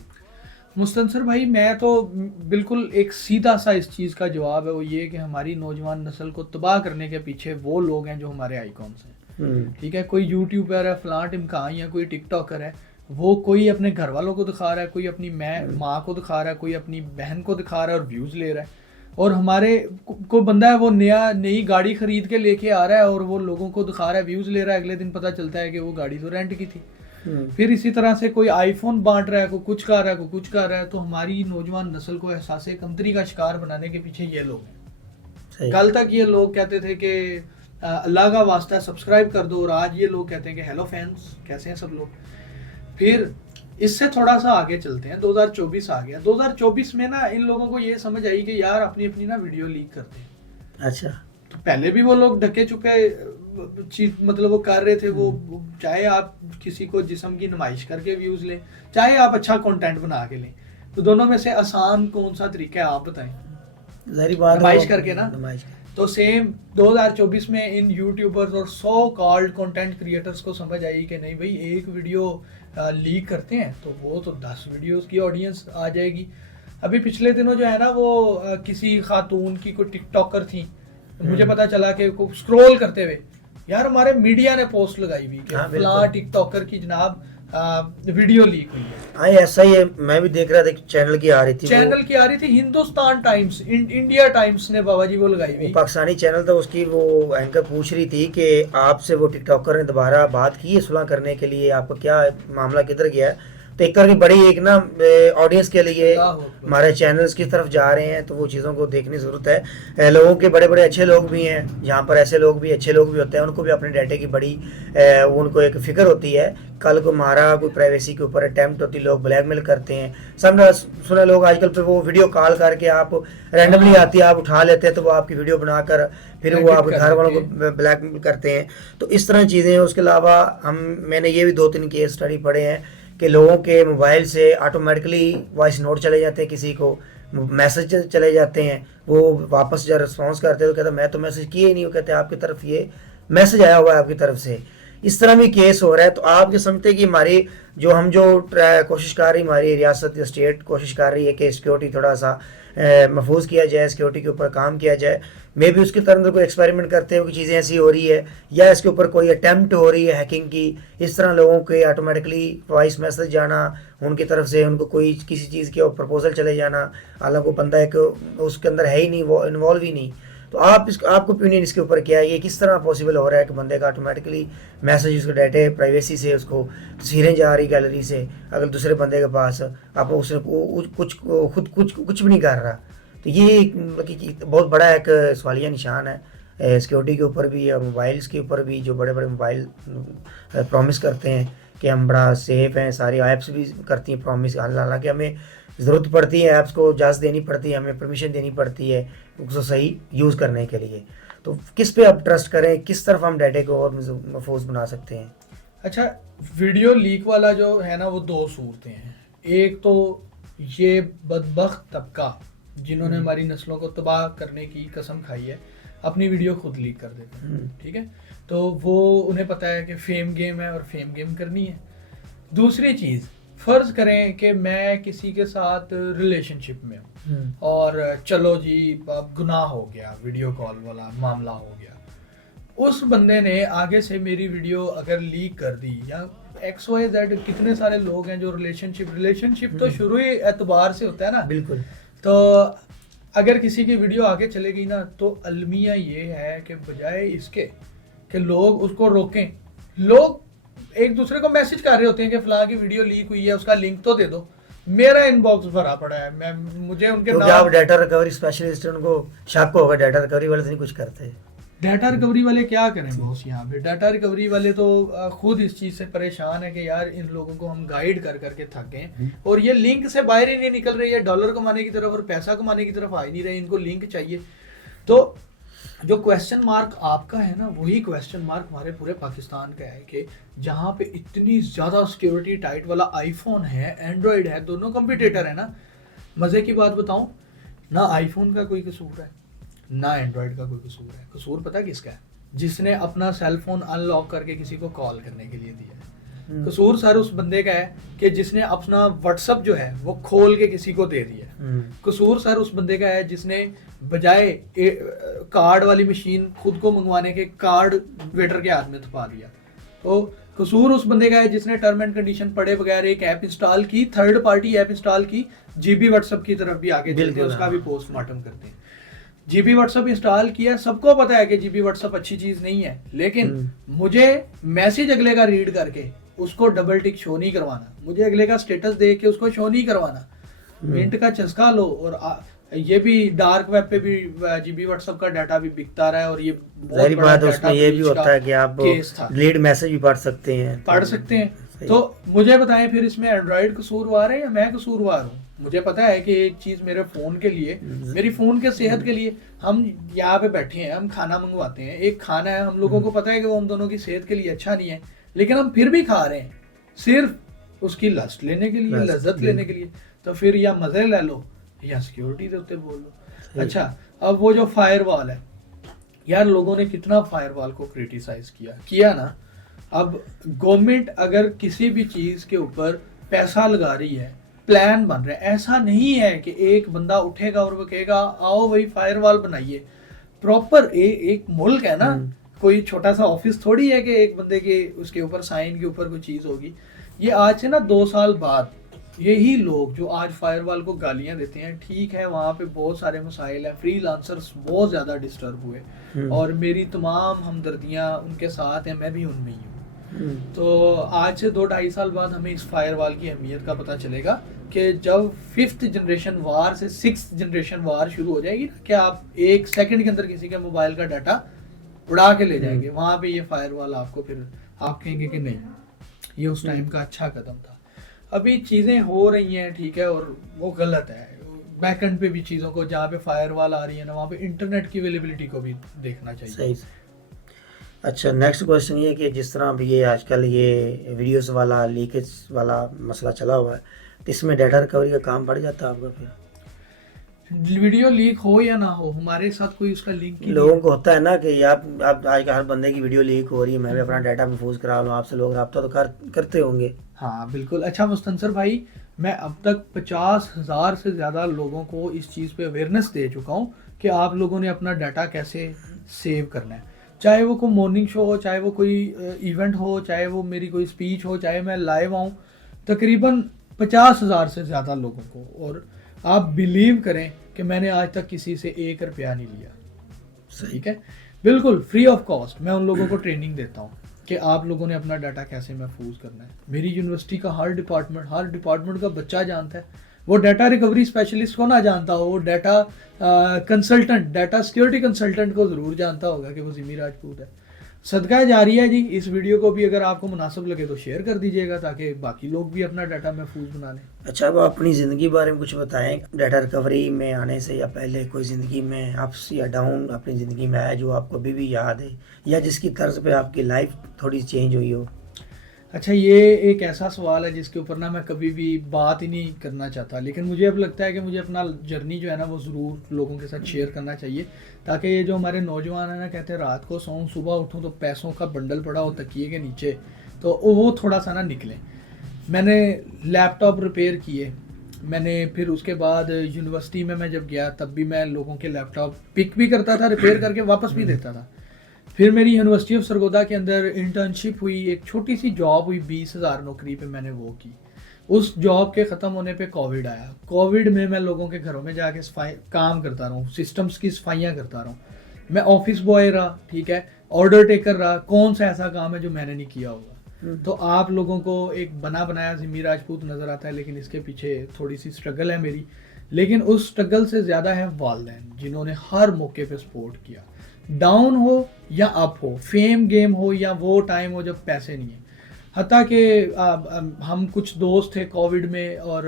मुस्तनसर भाई, मैं तो बिल्कुल एक सीधा सा इस चीज़ का जवाब है, वो ये कि हमारी नौजवान नस्ल को तबाह करने के पीछे वो लोग हैं जो हमारे आइकॉन्स हैं। ठीक है, कोई यूट्यूबर है फलां टिमकान या कोई टिकटॉकर है, वो कोई अपने घर वालों को दिखा रहा है, कोई अपनी माँ को दिखा रहा है, कोई अपनी बहन को दिखा रहा है और व्यूज़ ले रहा है। और हमारे कोई बंदा है वो नई गाड़ी खरीद के लेके आ रहा है और वो लोगों को दिखा रहा है, व्यूज़ ले रहा है, अगले दिन पता चलता है कि वो गाड़ी तो रेंट की थी। फिर इसी तरह से कोई आईफोन बांट रहा है, कोई कुछ कर रहा है, कोई कुछ कर रहा है। तो हमारी नौजवान नस्ल को एहसास कमतरी का शिकार बनाने के पीछे ये लोग हैं। कल तक ये लोग कहते थे कि अल्लाह का वास्ता सब्सक्राइब कर दो, और आज ये लोग कहते हैं कि हेलो फैंस, कैसे हैं सब लोग। फिर इससे थोड़ा सा आगे चलते हैं, 2024 आ गया। 2024 में ना इन लोगों को ये समझ आई कि यार अपनी अपनी ना वीडियो लीक करते हैं। अच्छा, तो पहले भी वो लोग ढके चुके चीज मतलब वो कर रहे थे। वो चाहे आप किसी को जिस्म की नुमाइश करके व्यूज लें, चाहे आप अच्छा कंटेंट बना के लें, तो दोनों में से आसान कौन सा तरीका है आप बताएं। नुमाइश करके ना। तो सेम 2024 में इन यूट्यूबर्स और सो कॉल्ड कंटेंट क्रिएटर्स को समझ आई कि नहीं भाई, एक वीडियो लीक करते हैं तो वो तो 10 वीडियोस की ऑडियंस आ जाएगी। अभी पिछले दिनों जो है ना, वो किसी खातून की कोई टिकटॉकर थी, मुझे पता चला कि स्क्रॉल करते हुए यार हमारे मीडिया ने पोस्ट लगाई हुई कि फलां टिकटॉकर की जनाब वीडियो लीक हुई है। हाँ, ऐसा ही है, मैं भी देख रहा था, चैनल की आ रही थी हिंदुस्तान टाइम्स, इंडिया टाइम्स ने बाबा जी वो लगाई हुई, पाकिस्तानी चैनल था, उसकी वो एंकर पूछ रही थी कि आपसे वो टिकटॉकर ने दोबारा बात की है सुलह करने के लिए, आपका क्या मामला किधर गया है। तो एक तरह की बड़ी एक ना ऑडियंस के लिए हमारे चैनल्स की तरफ जा रहे हैं, तो वो चीज़ों को देखने की ज़रूरत है। लोगों के बड़े बड़े अच्छे लोग भी हैं, जहाँ पर ऐसे लोग भी अच्छे लोग भी होते हैं, उनको भी अपने डाटे की बड़ी उनको एक फ़िक्र होती है। कल को हमारा कोई प्राइवेसी के ऊपर अटैम्प्ट होती, लोग ब्लैकमेल करते हैं। समझा सुना लोग आजकल पे वो वीडियो कॉल करके आप रैंडमली आती है, आप उठा लेते हैं, तो वो आपकी वीडियो बनाकर फिर वो आपके घर वालों को ब्लैकमेल करते हैं। तो इस तरह चीज़ें हैं। उसके अलावा मैंने ये भी 2-3 केस स्टडी पढ़े हैं कि लोगों के मोबाइल से ऑटोमेटिकली वॉइस नोट चले जाते हैं, किसी को मैसेज चले जाते हैं, वो वापस जब रिस्पॉन्स करते हैं तो कहते हैं मैं तो मैसेज किया ही नहीं, वो कहते हैं आपकी तरफ ये मैसेज आया हुआ है आपकी तरफ से, इस तरह भी केस हो रहा है। तो आप क्या समझते हैं कि हमारी जो कोशिश कर रही, हमारी रियासत या स्टेट कोशिश कर रही है कि सिक्योरिटी थोड़ा सा महफूज किया जाए, सिक्योरिटी के ऊपर काम किया जाए, मे भी उसके तरफ कोई एक्सपेरिमेंट करते हुए चीज़ें ऐसी हो रही है, या इसके ऊपर कोई अटैम्प्ट हो रही है हैकिंग की, इस तरह लोगों के ऑटोमेटिकली वॉइस मैसेज जाना, उनकी तरफ से उनको कोई किसी चीज़ के प्रपोजल चले जाना, हालांकि वो बंदा एक उसके अंदर है ही नहीं, वो इन्वॉल्व ही नहीं। तो आपको ओपिनियन इसके ऊपर क्या है, ये किस तरह पॉसिबल हो रहा है कि बंदे का ऑटोमेटिकली मैसेज उसके डाटे प्राइवेसी से उसको तस्वीरें जा रही गैलरी से अगर दूसरे बंदे के पास, आप उसने कुछ भी नहीं कर रहा। तो ये मतलब कि बहुत बड़ा एक सवालिया निशान है सिक्योरिटी के ऊपर भी और मोबाइल्स के ऊपर भी। जो बड़े बड़े मोबाइल प्रॉमिस करते हैं कि हम बड़ा सेफ़ हैं, सारी ऐप्स भी करती हैं प्रॉमिस, हालांकि हमें ज़रूरत पड़ती है ऐप्स को इजाज़त देनी पड़ती है, हमें परमिशन देनी पड़ती है उसको सही यूज़ करने के लिए। तो किस पे आप ट्रस्ट करें, किस तरफ हम डाटे को और महफूज बना सकते हैं? अच्छा, वीडियो लीक वाला जो है ना, वो दो सूरतें हैं। एक तो ये बदबख्त तबका जिन्होंने हमारी नस्लों को तबाह करने की कसम खाई है, अपनी वीडियो खुद लीक कर देते हैं, ठीक है। तो वो उन्हें पता है कि फेम गेम है और फेम गेम करनी है। दूसरी चीज़, फर्ज करें कि मैं किसी के साथ रिलेशनशिप में हूँ और चलो जी अब गुनाह हो गया, वीडियो कॉल वाला मामला हो गया, उस बंदे ने आगे से मेरी वीडियो अगर लीक कर दी, या XYZ कितने सारे लोग हैं जो रिलेशनशिप तो शुरू ही एतबार से होता है ना, बिल्कुल। तो अगर किसी की वीडियो आगे चले गई ना, तो अलमिया ये है कि बजाय इसके कि लोग उसको रोकें, लोग एक दूसरे को मैसेज कर रहे होते हैं कि फलां की वीडियो लीक हुई है, उसका लिंक तो दे दो। मेरा इनबॉक्स भरा पड़ा है, मुझे उनके नाम, आप डाटा रिकवरी स्पेशलिस्ट, उनको शक होगा डाटा रिकवरी वाले से नहीं कुछ करते। डाटा रिकवरी वाले क्या करें बॉस, यहाँ पे डाटा रिकवरी वाले तो खुद इस चीज़ से परेशान है कि यार इन लोगों को हम गाइड कर करके थक गए और ये लिंक से बाहर ही नहीं निकल रही है, डॉलर कमाने की तरफ और पैसा कमाने की तरफ आ ही नहीं रहे, इनको लिंक चाहिए। तो जो क्वेश्चन मार्क आपका है ना, वही क्वेश्चन मार्क हमारे पूरे पाकिस्तान का है कि जहाँ पे इतनी ज़्यादा सिक्योरिटी टाइट वाला आईफोन है, एंड्रॉयड है, दोनों कंपटीटर है ना। मज़े की बात बताऊँ ना, आईफोन का कोई कसूर है ना एंड्रॉयड का कोई कसूर है। कसूर पता किसका है? जिसने अपना सेल फोन अनलॉक करके किसी को कॉल करने के लिए दिया है। कसूर सर उस बंदे का है कि जिसने अपना व्हाट्सअप जो है वो खोल के किसी को दे दिया। कसूर सर उस बंदे का है जिसने बजाय कार्ड वाली मशीन खुद को मंगवाने के कार्ड वेटर के हाथ में थपा दिया। तो कसूर उस बंदे का है जिसने टर्म एंड कंडीशन पढ़े बगैर एक ऐप इंस्टॉल की, थर्ड पार्टी ऐप इंस्टॉल की, जीबी व्हाट्सएप की तरफ भी आगे चलते हैं, उसका भी पोस्टमार्टम करते हैं। जीबी व्हाट्सएप इंस्टॉल किया, सबको पता है कि जीबी व्हाट्सएप अच्छी चीज नहीं है, लेकिन मुझे मैसेज अगले का रीड करके उसको डबल टिक शो नहीं करवाना, मुझे अगले का स्टेटस देख के उसको शो नहीं करवाना। मिंट का चस्का लो, और ये भी डार्क वेब पे भी जीबी व्हाट्सएप का डाटा भी बिकता रहा है, और ये बहुत बड़ा डाटा उसमें ये भी होता है कि आप डिलीट मैसेज भी पढ़ सकते हैं। तो मुझे बताएं फिर इसमें एंड्रॉइड कसूरवार है या मैं कसूरवार हूँ? मुझे पता है कि एक चीज मेरे फोन के लिए, मेरी फोन के सेहत के लिए, हम यहाँ पे बैठे हैं, हम खाना मंगवाते हैं, एक खाना है, हम लोगों को पता है कि वो हम दोनों की सेहत के लिए अच्छा नहीं है, लेकिन हम फिर भी खा रहे हैं सिर्फ उसकी लस्ट लेने के लिए, लज्जत लेने के लिए। तो फिर या मजे ले लो या सिक्योरिटी के उत्ते बोल लो। अच्छा, अब वो जो फायरवॉल है यार, लोगों ने कितना फायरवॉल को क्रिटिसाइज किया ना। अब गवर्नमेंट अगर किसी भी चीज के ऊपर पैसा लगा रही है, प्लान बन रहा है, ऐसा नहीं है कि एक बंदा उठेगा और वो कहेगा आओ वही फायरवॉल बनाइए। प्रॉपर एक मुल्क है ना, कोई छोटा सा ऑफिस थोड़ी है कि एक बंदे के उसके ऊपर साइन के ऊपर कोई चीज होगी। ये आज से ना 2 साल बाद यही लोग जो आज फायरवॉल को गालियां देते हैं, ठीक है वहाँ पे बहुत सारे मसाइल हैं, फ्रीलांसर्स बहुत ज़्यादा डिस्टर्ब हुए और मेरी तमाम हमदर्दियाँ उनके साथ हैं, मैं भी उनमें ही हूँ। तो आज से 2-2.5 साल बाद हमें इस फायरवॉल की अहमियत का पता चलेगा कि जब 5th जनरेशन वार से 6th जनरेशन वार शुरू हो जाएगी ना, क्या आप 1 सेकंड के अंदर किसी के मोबाइल का डाटा उड़ा के ले जाएंगे, वहाँ पे ये फायरवॉल आपको फिर आप कहेंगे कि नहीं, ये उस टाइम का अच्छा कदम था। अभी चीज़ें हो रही हैं, ठीक है, और वो गलत है। बैकएंड पे भी चीज़ों को, जहाँ पे फायरवॉल आ रही है ना, वहाँ पे इंटरनेट की अवेलेबिलिटी को भी देखना चाहिए। सही। अच्छा, नेक्स्ट क्वेश्चन ये कि जिस तरह अभी ये आजकल ये वीडियोस वाला लीकेज वाला मसला चला हुआ है, तो इसमें डाटा रिकवरी का काम बढ़ जाता है आपका? वीडियो लीक हो या ना हो, हमारे साथ कोई उसका लिंक ही नहीं लोगों है। को होता है ना कि यार आप आज का हर बंदे की वीडियो लीक हो रही है, मैं भी अपना डाटा महफूज करा लूँ, आपसे लोग रब्ता तो करते होंगे। हाँ बिल्कुल। अच्छा मुस्तनसर भाई, मैं अब तक 50,000 से ज़्यादा लोगों को इस चीज़ पे अवेयरनेस दे चुका हूँ कि आप लोगों ने अपना डाटा कैसे सेव करना है। चाहे वो कोई मॉर्निंग शो हो, चाहे वो कोई इवेंट हो, चाहे वो मेरी कोई स्पीच हो, चाहे मैं लाइव आऊँ, तकरीबन 50,000 से ज़्यादा लोगों को। और आप बिलीव करें कि मैंने आज तक किसी से 1 रुपया नहीं लिया। ठीक है, बिल्कुल फ्री ऑफ कॉस्ट मैं उन लोगों को ट्रेनिंग देता हूँ कि आप लोगों ने अपना डाटा कैसे महफूज करना है। मेरी यूनिवर्सिटी का हर डिपार्टमेंट का बच्चा जानता है। वो डाटा रिकवरी स्पेशलिस्ट को ना जानता हो, वो data consultant, data security consultant को ज़रूर जानता होगा कि वो जिमी राजपूत है। सदका जारी है जी। इस वीडियो को भी अगर आपको मुनासिब लगे तो शेयर कर दीजिएगा ताकि बाकी लोग भी अपना डाटा महफूज बना लें। अच्छा, अब आप अपनी ज़िंदगी बारे में कुछ बताएं, डाटा रिकवरी में आने से या पहले कोई ज़िंदगी में अप्स या डाउन अपनी ज़िंदगी में आया जो आपको अभी भी याद है, या जिसकी तर्ज पे आपकी लाइफ थोड़ी चेंज हुई हो। अच्छा, ये एक ऐसा सवाल है जिसके ऊपर ना मैं कभी भी बात ही नहीं करना चाहता, लेकिन मुझे अब लगता है कि मुझे अपना जर्नी जो है ना वो ज़रूर लोगों के साथ शेयर करना चाहिए, ताकि ये जो हमारे नौजवान हैं ना, कहते हैं रात को सोऊं सुबह उठूं तो पैसों का बंडल पड़ा हो तकिए के नीचे, तो वो थोड़ा सा ना निकले। मैंने लैपटॉप रिपेयर किए, मैंने फिर उसके बाद यूनिवर्सिटी में मैं जब गया तब भी मैं लोगों के लैपटॉप पिक भी करता था, रिपेयर करके वापस भी देता था। फिर मेरी यूनिवर्सिटी ऑफ सरगोदा के अंदर इंटर्नशिप हुई, एक छोटी सी जॉब हुई, 20,000 नौकरी पे मैंने वो की। उस जॉब के ख़त्म होने पे कोविड आया। कोविड में मैं लोगों के घरों में जाके सफाई काम करता रहा हूँ, सिस्टम्स की सफाइयाँ करता रहा हूँ। मैं ऑफिस बॉय रहा, ठीक है, ऑर्डर टेकर रहा। कौन सा ऐसा काम है जो मैंने नहीं किया होगा। तो आप लोगों को एक बना बनाया जिमी राजपूत नज़र आता है, लेकिन इसके पीछे थोड़ी सी स्ट्रगल है मेरी। लेकिन उस स्ट्रगल से ज़्यादा है वालिदैन, जिन्होंने हर मौके पे सपोर्ट किया। डाउन हो या अप हो, फेम गेम हो या वो टाइम हो जब पैसे नहीं है। हत्ता कि हम कुछ दोस्त थे कोविड में और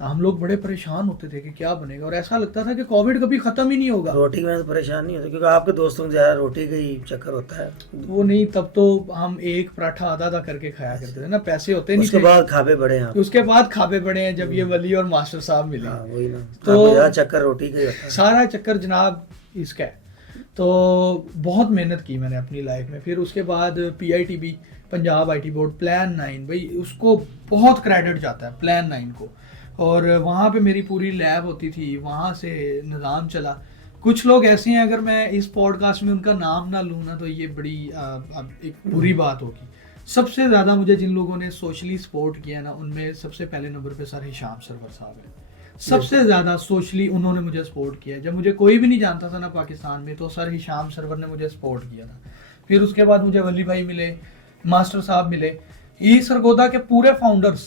हम लोग बड़े परेशान होते थे कि क्या बनेगा, और ऐसा लगता था कि कोविड कभी ख़त्म ही नहीं होगा। रोटी में तो परेशान नहीं होता क्योंकि आपके दोस्तों को ज़्यादा रोटी का ही चक्कर होता है। वो नहीं, तब तो हम एक पराठा आधा आधा करके खाया करते थे ना, पैसे होते नहीं थे। उसके बाद खाबे बड़े हैं, उसके बाद खाबे बड़े हैं जब ये वली और मास्टर साहब मिले। वही ना, तो ज़्यादा चक्कर रोटी का ही होता है। सारा चक्कर जनाब इसका है। तो बहुत मेहनत की मैंने अपनी लाइफ में। फिर उसके बाद PITB, Punjab IT board, plan 9, भाई उसको बहुत क्रेडिट जाता है प्लान 9 को। और वहाँ पे मेरी पूरी लैब होती थी, वहाँ से निज़ाम चला। कुछ लोग ऐसे हैं, अगर मैं इस पॉडकास्ट में उनका नाम ना लूँ ना तो ये बड़ी एक बुरी बात होगी। सबसे ज़्यादा मुझे जिन लोगों ने सोशली सपोर्ट किया ना, उनमें सबसे पहले नंबर पे सर हिशाम सरवर साहब है। सबसे ज़्यादा सोशली उन्होंने मुझे सपोर्ट किया। जब मुझे कोई भी नहीं जानता था ना पाकिस्तान में, तो सर हिशाम सरवर ने मुझे सपोर्ट किया था। फिर उसके बाद मुझे वली भाई मिले, मास्टर साहब मिले, ई सरगोदा के पूरे फाउंडर्स,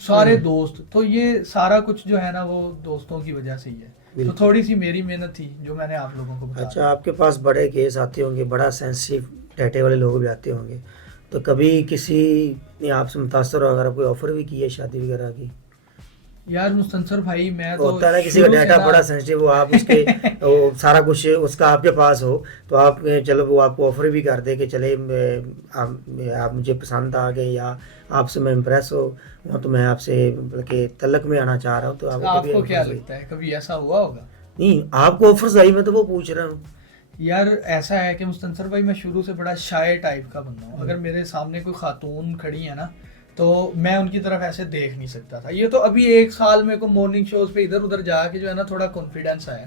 सारे दोस्त। तो ये सारा कुछ जो है ना वो दोस्तों की वजह से ही है। तो थोड़ी सी मेरी मेहनत थी जो मैंने आप लोगों को बताया। अच्छा, आपके पास बड़े केस आते होंगे, बड़ा सेंसिटिव डाटे वाले लोग भी आते होंगे, तो कभी किसी ने आपसे मुतासर हो अगर कोई ऑफर भी की है शादी वगैरह की? यार मुस्तनसर भाई, मैं तो होता है ना किसी का डाटा बड़ा सेंसिटिव हो, आप उसके वो सारा कुछ उसका आपके पास हो, तो आप चलो वो आपको ऑफर भी कर दे कि चले आप मुझे पसंद आ गए या आपसे मैं इम्प्रेस हो तो मैं आपसे बल्कि तलक में आना चाह रहा हूँ, तो आपको क्या लगता है कभी ऐसा हुआ होगा? नहीं, आपको ऑफर आई, मैं तो वो पूछ रहा हूँ। यार ऐसा है कि मुस्तनसर भाई, मैं शुरू से बड़ा शाय टाइप का बंदा हूँ। अगर मेरे सामने कोई खातून खड़ी है ना, तो मैं उनकी तरफ ऐसे देख नहीं सकता था। ये तो अभी 1 साल मेरे को मॉर्निंग शोज पे इधर उधर जाके जो है ना थोड़ा कॉन्फिडेंस आया।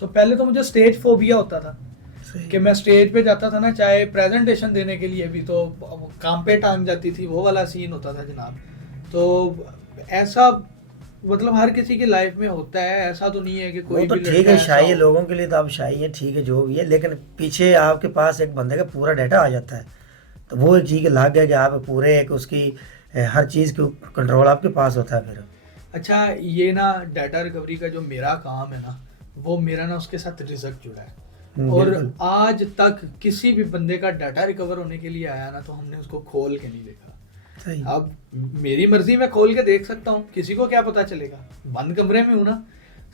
तो पहले तो मुझे स्टेज फोबिया होता था कि मैं स्टेज पे जाता था ना, चाहे प्रेजेंटेशन देने के लिए भी, तो काम पे टांग जाती थी, वो वाला सीन होता था जनाब। तो ऐसा मतलब हर किसी की लाइफ में होता है, ऐसा तो नहीं है कि कोई तो भी ठीक है, शाही है लोगों के लिए, तो आप शाही है, ठीक है जो भी है, लेकिन पीछे आपके पास एक बंदे का पूरा डाटा आ जाता है, तो वो एक चीज़ लाग गया कि आप पूरे एक उसकी हर चीज़ के कंट्रोल आपके पास होता है फिर। अच्छा, ये ना डाटा रिकवरी का जो मेरा काम है ना, वो मेरा ना उसके साथ रिजल्ट जुड़ा है। और आज तक किसी भी बंदे का डाटा रिकवर होने के लिए आया ना, तो हमने उसको खोल के नहीं देखा। अब मेरी मर्जी, मैं खोल के देख सकता हूँ, किसी को क्या पता चलेगा, बंद कमरे में हूँ ना।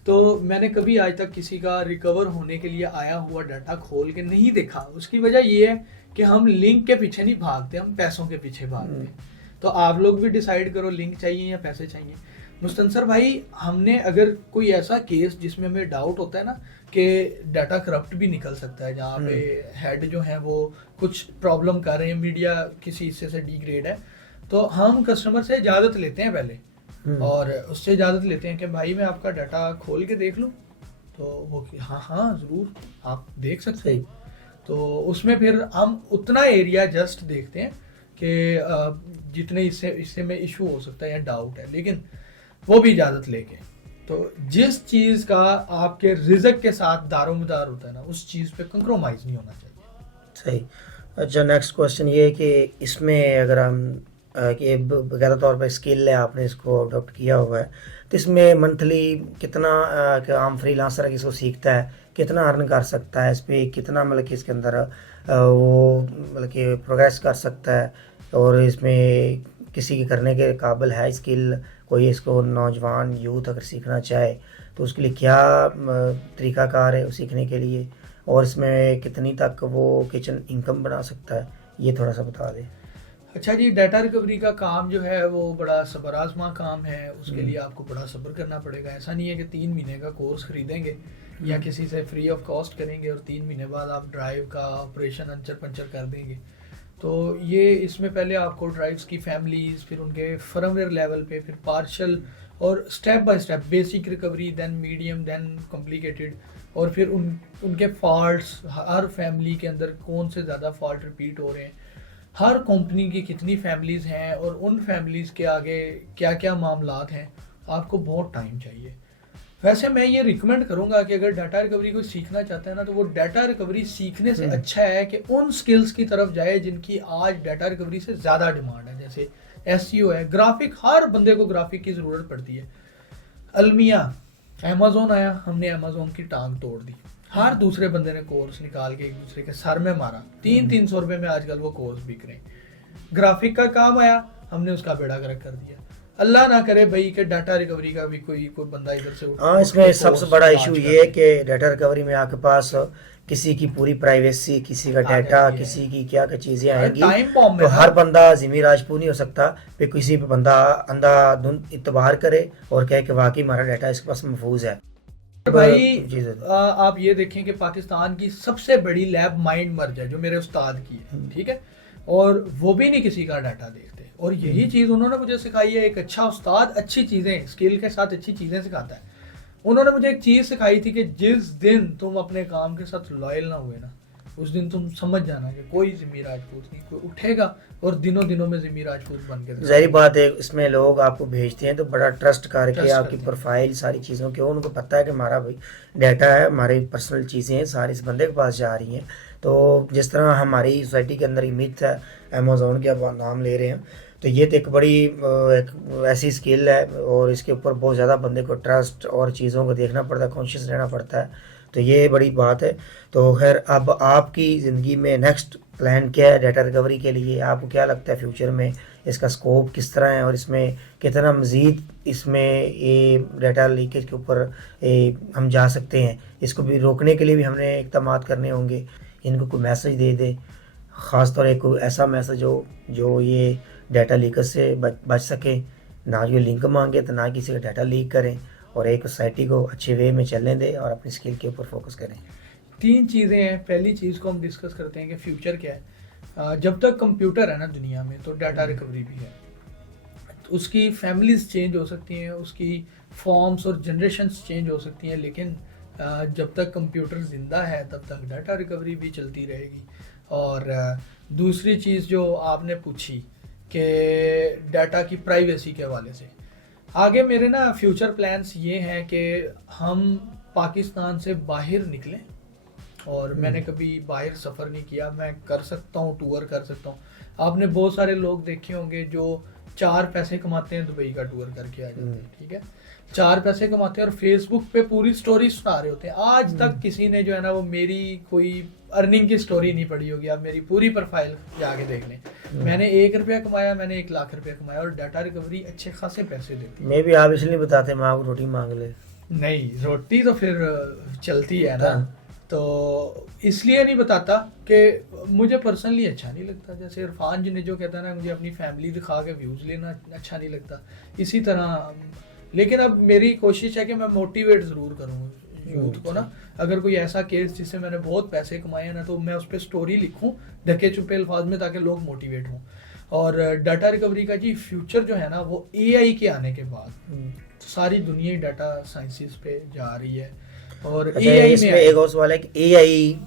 तो मैंने कभी आज तक किसी का रिकवर होने के लिए आया हुआ डाटा खोल के नहीं देखा। उसकी वजह ये है कि हम लिंक के पीछे नहीं भागते, हम पैसों के पीछे भागते हैं। तो आप लोग भी डिसाइड करो, लिंक चाहिए या पैसे चाहिए। मुस्तनसर भाई, हमने अगर कोई ऐसा केस जिसमें हमें डाउट होता है ना कि डाटा करप्ट भी निकल सकता है, जहाँ पे हेड जो है वो कुछ प्रॉब्लम कर रहे हैं, मीडिया किसी हिस्से से डिग्रेड है, तो हम कस्टमर से इजाज़त लेते हैं पहले, और उससे इजाज़त लेते हैं कि भाई मैं आपका डाटा खोल के देख लूँ, तो वो हाँ हाँ ज़रूर आप देख सकते हैं। तो उसमें फिर हम उतना एरिया जस्ट देखते हैं कि जितने इससे में इशू हो सकता है या डाउट है, लेकिन वो भी इजाज़त लेके। तो जिस चीज़ का आपके रिज़्क के साथ दारोमदार होता है ना, उस चीज़ पे कंप्रोमाइज़ नहीं होना चाहिए। सही। अच्छा, नेक्स्ट क्वेश्चन ये है कि इसमें अगर हम कि बकायदा तौर पर स्किल है, आपने इसको अडॉप्ट किया हुआ है, तो इसमें मंथली कितना कि आम फ्रीलांसर इसको सीखता है कितना अर्न कर सकता है, इस पर कितना मतलब कि इसके अंदर वो मतलब कि प्रोग्रेस कर सकता है, और इसमें किसी के करने के काबिल है स्किल, कोई इसको नौजवान यूथ अगर सीखना चाहे तो उसके लिए क्या तरीक़ाकार है सीखने के लिए, और इसमें कितनी तक वो किचन इनकम बना सकता है, ये थोड़ा सा बता दें। अच्छा जी, डाटा रिकवरी का काम जो है वो बड़ा सब्र आज़मा काम है, उसके लिए आपको बड़ा सब्र करना पड़ेगा। ऐसा नहीं है कि 3 महीने का कोर्स खरीदेंगे या किसी से फ्री ऑफ कॉस्ट करेंगे और 3 महीने बाद आप ड्राइव का ऑपरेशन अंचर पंचर कर देंगे। तो ये इसमें पहले आपको ड्राइव्स की फैमिलीज़, फिर उनके फर्मवेयर लेवल पे, फिर पार्शल और step by step basic recovery, then medium, then complicated, और फिर उनके फॉल्ट्स, हर फैमिली के अंदर कौन से ज़्यादा फॉल्ट रिपीट हो रहे हैं, हर कंपनी की कितनी फैमिलीज़ हैं और उन फैमिलीज़ के आगे क्या क्या मामलात हैं, आपको बहुत टाइम चाहिए। वैसे मैं ये रिकमेंड करूंगा कि अगर डाटा रिकवरी को सीखना चाहते हैं ना, तो वो डाटा रिकवरी सीखने से अच्छा है कि उन स्किल्स की तरफ जाए जिनकी आज डाटा रिकवरी से ज़्यादा डिमांड है। जैसे एसईओ है, ग्राफिक, हर बंदे को ग्राफिक की ज़रूरत पड़ती है। अलमिया, अमेज़ोन आया, हमने अमेज़ोन की टांग तोड़ दी, हर दूसरे बंदे ने कोर्स निकाल के एक दूसरे के सर में मारा, 300-300 रुपये में आजकल वो कोर्स बिक रहे हैं। ग्राफिक का काम आया, हमने उसका बेड़ा गर्क कर दिया। अल्लाह ना करे भाई कि डाटा रिकवरी का भी कोई बंदा इधर से हाँ, इसमें सबसे बड़ा इशू ये है कि डाटा रिकवरी में आपके पास किसी की पूरी प्राइवेसी, किसी का डाटा, किसी की क्या क्या चीज़ें आएंगी, तो हर बंदा ज़िमी राजपूत नहीं हो सकता पे किसी पे बंदा अंधाधुंध इतबार करे और कहे कि वाकई हमारा डाटा इसके पास महफूज है। भाई आप ये देखें कि पाकिस्तान की सबसे बड़ी लैब माइंड मर्ज है जो मेरे उस्ताद की है, ठीक है, और वो भी नहीं किसी का डाटा देखते, और यही चीज़ उन्होंने मुझे सिखाई है। एक अच्छा उस्ताद अच्छी चीज़ें, स्किल के साथ अच्छी चीज़ें सिखाता है। उन्होंने मुझे एक चीज़ सिखाई थी कि जिस दिन तुम अपने काम के साथ लॉयल ना हुए ना, उस दिन तुम समझ जाना कि कोई ज़िमी राजपूत नहीं, कोई उठेगा और दिनों दिनों में ज़िमी राजपूत बन के। ज़ाहिर बात है, इसमें लोग आपको भेजते हैं तो बड़ा ट्रस्ट करके आपकी प्रोफाइल सारी चीज़ों के, उनको पता है कि हमारा भाई डाटा है, हमारी पर्सनल चीज़ें हैं, सारी इस बंदे के पास जा रही हैं। तो जिस तरह हमारी सोसाइटी के अंदर मिथ है, अमेज़ोन के आप नाम ले रहे हैं, तो ये तो एक बड़ी एक ऐसी स्किल है और इसके ऊपर बहुत ज़्यादा बंदे को ट्रस्ट और चीज़ों को देखना पड़ता है, कॉन्शियस रहना पड़ता है, तो ये बड़ी बात है। तो खैर, अब आपकी ज़िंदगी में नेक्स्ट प्लान क्या है डाटा रिकवरी के लिए? आपको क्या लगता है फ्यूचर में इसका स्कोप किस तरह है और इसमें कितना मज़ीद इसमें ये डाटा लीकेज के ऊपर हम जा सकते हैं? इसको भी रोकने के लिए भी हमने इक़दाम करने होंगे। इनको कोई मैसेज दे दे, ख़ास तौर एक ऐसा मैसेज हो जो ये डाटा लीकेज से बच सके, ना ये लिंक मांगे तो ना किसी का डाटा लीक करें, और एक सोसाइटी को अच्छे वे में चलने दें और अपनी स्किल के ऊपर फोकस करें। 3 चीज़ें हैं। पहली चीज़ को हम डिस्कस करते हैं कि फ्यूचर क्या है। जब तक कंप्यूटर है ना दुनिया में, तो डाटा रिकवरी भी है। तो उसकी फैमिलीज चेंज हो सकती हैं, उसकी फॉर्म्स और जनरेशन्स चेंज हो सकती हैं, लेकिन जब तक कंप्यूटर ज़िंदा है तब तक डाटा रिकवरी भी चलती रहेगी। और दूसरी चीज़ जो आपने पूछी कि डाटा की प्राइवेसी के हवाले से, आगे मेरे ना फ्यूचर प्लान्स ये हैं कि हम पाकिस्तान से बाहर निकलें, और मैंने कभी बाहर सफ़र नहीं किया, मैं कर सकता हूँ, टूर कर सकता हूँ। आपने बहुत सारे लोग देखे होंगे जो 4 पैसे कमाते हैं, दुबई का टूर करके आ जाते हैं, ठीक है, 4 पैसे कमाते हैं और फेसबुक पे पूरी स्टोरी सुना रहे होते हैं। आज तक किसी ने जो है ना वो मेरी कोई अर्निंग की स्टोरी नहीं पढ़ी होगी। आप मेरी पूरी प्रोफाइल जाके देख लें, मैंने 1 रुपया कमाया, मैंने 1 लाख रुपया कमाया, और डाटा रिकवरी अच्छे खासे पैसे देती है। मैं भी आप इसलिए बताते मैं आपको रोटी मांग ले, नहीं, रोटी तो फिर चलती है ना, तो इसलिए नहीं बताता कि मुझे पर्सनली अच्छा नहीं लगता। जैसे इरफान जी ने जो कहता है ना, मुझे अपनी फैमिली दिखा के व्यूज़ लेना अच्छा नहीं लगता, इसी तरह लेकिन अब मेरी कोशिश है कि मैं मोटिवेट ज़रूर करूँ यूथ को ना। अगर कोई ऐसा केस जिससे मैंने बहुत पैसे कमाए हैं ना, तो मैं उस पर स्टोरी लिखूँ ढके छुपे अल्फाज में, ताकि लोग मोटिवेट हों। और डाटा रिकवरी का जी फ्यूचर जो है ना, वो एआई के आने के बाद सारी दुनिया डाटा साइंसेस पे जा रही है। और अच्छा, एआई इसमें में एक और सवाल है कि एआई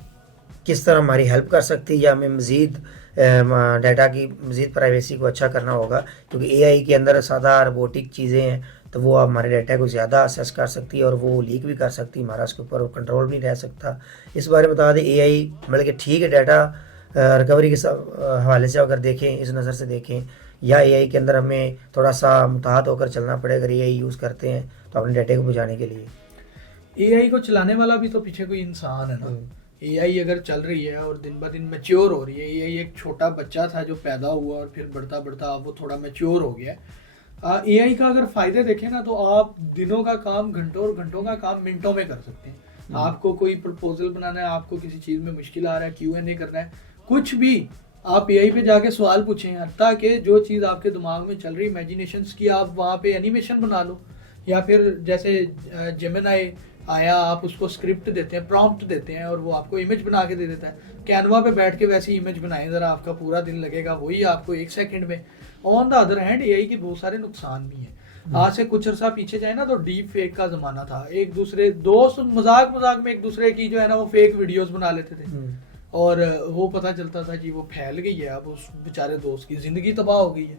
किस तरह हमारी हेल्प कर सकती है, या हमें मज़ीद डाटा की मज़ीद प्राइवेसी को अच्छा करना होगा, क्योंकि एआई के अंदर सादा रोबोटिक चीज़ें हैं, तो वो हमारे डाटा को ज़्यादा असेस कर सकती है और वो लीक भी कर सकती है, हमारा उसके ऊपर कंट्रोल भी नहीं रह सकता। इस बारे में बता दें, एआई मतलब कि ठीक है डाटा रिकवरी के हवाले से अगर देखें, इस नज़र से देखें, या एआई के अंदर हमें थोड़ा सा मुताहत होकर चलना पड़ेगा अगर एआई यूज़ करते हैं तो अपने डाटे को बचाने के लिए। एआई को चलाने वाला भी तो पीछे कोई इंसान है ना। एआई अगर चल रही है और दिन ब दिन मैच्योर हो रही है, एआई एक छोटा बच्चा था जो पैदा हुआ और फिर बढ़ता बढ़ता अब वो थोड़ा मैच्योर हो गया है। एआई का अगर फ़ायदे देखें ना, तो आप दिनों का काम घंटों और घंटों का काम मिनटों में कर सकते हैं। आपको कोई प्रपोजल बनाना है, आपको किसी चीज़ में मुश्किल आ रहा है, क्यूएनए करना है, कुछ भी आप एआई पे जाके सवाल पूछें, हत्ता कि जो चीज़ आपके दिमाग में चल रही इमेजिनेशंस की, आप वहाँ पे एनिमेशन बना लो। या फिर जैसे जेमिनाई आया, आप उसको स्क्रिप्ट देते हैं, प्रॉम्प्ट देते हैं और वो आपको इमेज बना के दे देता है। कैनवा पे बैठ के वैसी इमेज बनाएं ज़रा, आपका पूरा दिन लगेगा, वही आपको 1 सेकंड में। On the other hand AI के बहुत सारे नुकसान भी हैं। आज से कुछ अर्सा पीछे जाए ना, तो डीप फेक का ज़माना था। एक दूसरे दोस्त मजाक मजाक में एक दूसरे की जो है ना वो फेक वीडियोस बना लेते थे, और वो पता चलता था कि वो फैल गई है। अब उस बेचारे दोस्त की ज़िंदगी तबाह हो गई है।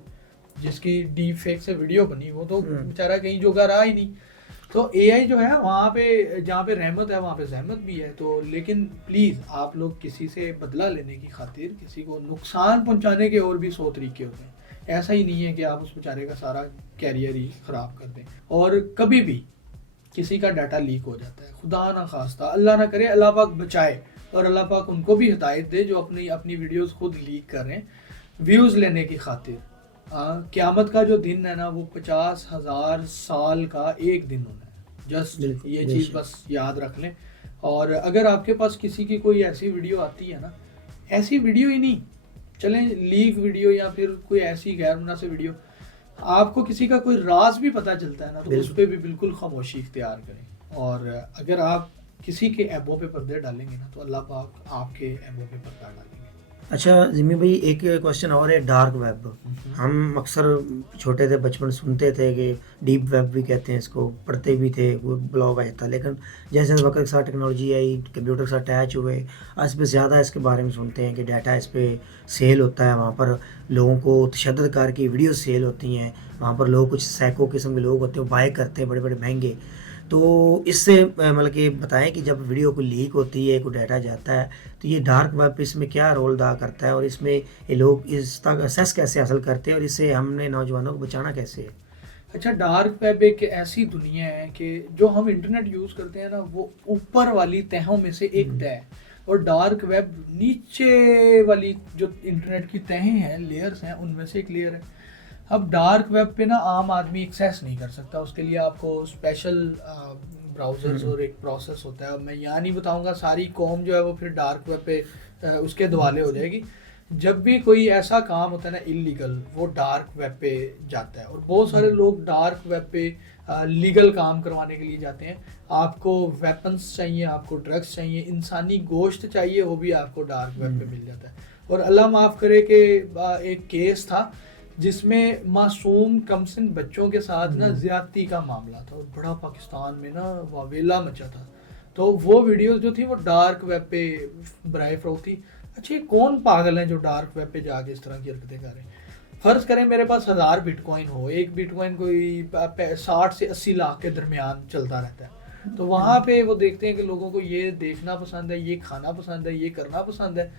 जिसकी डीप फेक से वीडियो बनी, वो तो बेचारा कहीं जोगा रहा ही नहीं। तो एआई जो है, वहाँ पे जहाँ पे रहमत है वहाँ पे जहमत भी है। तो लेकिन प्लीज़ आप लोग किसी से बदला लेने की खातिर किसी को नुकसान पहुँचाने के और भी 100 तरीके होते हैं। ऐसा ही नहीं है कि आप उस बेचारे का सारा कैरियर ही ख़राब कर दें। और कभी भी किसी का डाटा लीक हो जाता है, खुदा ना खास्ता, अल्लाह ना करे, अल्लाह पाक बचाए, और अल्लाह पाक उनको भी हिदायत दे जो अपनी वीडियोस खुद लीक कर रहे हैं व्यूज़ लेने की खातिर। क़यामत का जो दिन है ना, वो 50,000 साल का एक दिन होना है। जस्ट ये चीज़ बस याद रख लें। और अगर आपके पास किसी की कोई ऐसी वीडियो आती है ना, ऐसी वीडियो ही नहीं, चलें लीक वीडियो या फिर कोई ऐसी गैर मुनासिब वीडियो, आपको किसी का कोई राज भी पता चलता है ना, तो उस पर भी बिल्कुल खामोशी इख्तियार करें। और अगर आप किसी के ऐबों पे पर्दे डालेंगे ना, तो अल्लाह पाक आपके ऐबों पे पर्दा डालेंगे। अच्छा जिम्मी भाई, एक क्वेश्चन और है, डार्क वेब। हम अक्सर छोटे थे बचपन सुनते थे कि डीप वेब भी कहते हैं इसको, पढ़ते भी थे, वो ब्लॉग आया था। लेकिन जैसे जैसे वक्त के साथ टेक्नोलॉजी आई, कंप्यूटर के साथ अटैच हुए, आज पे ज़्यादा इसके बारे में सुनते हैं कि डाटा इस पर सेल होता है, वहाँ पर लोगों को तशद्दुद कार की वीडियो सेल होती हैं, वहाँ पर लोग कुछ सैकड़ों किस्म के लोग होते हैं, बाय करते हैं बड़े बड़े महंगे। तो इससे मतलब कि बताएं कि जब वीडियो को लीक होती है, कोई डाटा जाता है, तो ये डार्क वेब इसमें क्या रोल अदा करता है, और इसमें ये लोग इस तक एक्सेस कैसे हासिल करते हैं, और इससे हमने नौजवानों को बचाना कैसे है? अच्छा, डार्क वेब एक ऐसी दुनिया है कि जो हम इंटरनेट यूज़ करते हैं ना, वो ऊपर वाली तहों में से एक तह है, और डार्क वेब नीचे वाली जो इंटरनेट की तहें हैं, लेयर्स हैं, उनमें से एक लेयर है। अब डार्क वेब पे ना आम आदमी एक्सेस नहीं कर सकता, उसके लिए आपको स्पेशल ब्राउज़र्स और एक प्रोसेस होता है। अब मैं यहाँ नहीं बताऊँगा, सारी कौम जो है वो फिर डार्क वेब पे उसके दिवाले हो जाएगी। जब भी कोई ऐसा काम होता है ना इलीगल, वो डार्क वेब पे जाता है, और बहुत सारे लोग डार्क वेब पे लीगल काम करवाने के लिए जाते हैं। आपको वेपन्स चाहिए, आपको ड्रग्स चाहिए, इंसानी गोश्त चाहिए, वो भी आपको डार्क वेब पे मिल जाता है। और अल्लाह माफ़ करे कि एक केस था जिसमें मासूम कमसिन बच्चों के साथ ना ज्यादती का मामला था, और बड़ा पाकिस्तान में ना वावेला मचा था। तो वो वीडियोस जो थी वो डार्क वेब पे बराए फरोख्त थी। अच्छा, कौन पागल हैं जो डार्क वेब पे जाके इस तरह की हरकतें कर रहे हैं? फ़र्ज़ करें मेरे पास 1000 बिटकॉइन हो, एक बिटकॉइन कोई 60 से 80 लाख के दरमियान चलता रहता है। तो वहाँ पे वो देखते हैं कि लोगों को ये देखना पसंद है, ये खाना पसंद है, ये करना पसंद है,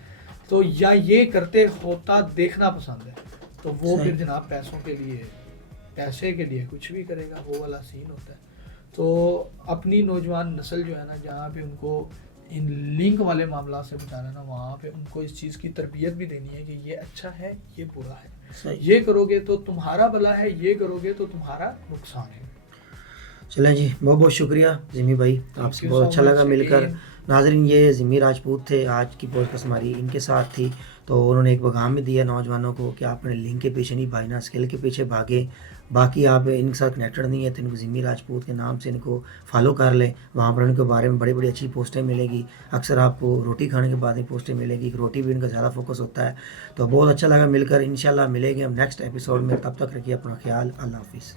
तो या ये करते होता देखना पसंद है, तो वो फिर जनाब पैसे के लिए कुछ भी करेगा, वो वाला सीन होता है। तो अपनी नौजवान नस्ल जो है ना, जहाँ पे उनको इन लिंक वाले मामला से बचाना है ना, वहाँ पे उनको इस चीज़ की तरबियत भी देनी है कि ये अच्छा है, ये बुरा है, ये करोगे तो तुम्हारा भला है, ये करोगे तो तुम्हारा नुकसान है। चलें जी, बहुत बहुत शुक्रिया जिमी भाई, आपसे बहुत अच्छा लगा मिलकर। नाजरीन, ये ज़िमी राजपूत थे। आज की पॉडकास्ट हमारी इनके साथ थी। तो उन्होंने एक पैगाम भी दिया नौजवानों को कि आप अपने लिंक के पीछे नहीं भागना, स्किल के पीछे भागें। बाकी आप इनके साथ कनेक्टेड नहीं है तो इनको ज़िमी राजपूत के नाम से इनको फॉलो कर लें। वहाँ पर उनके बारे में बड़ी बड़ी अच्छी पोस्टें मिलेगी। अक्सर आपको रोटी खाने के बाद ही पोस्टें मिलेगी, रोटी भी इनका ज़्यादा फोकस होता है। तो बहुत अच्छा लगा मिलकर। इंशाल्लाह मिलेंगे हम नेक्स्ट एपिसोड में। तब तक रखिए अपना ख्याल। अल्लाह हाफिज़।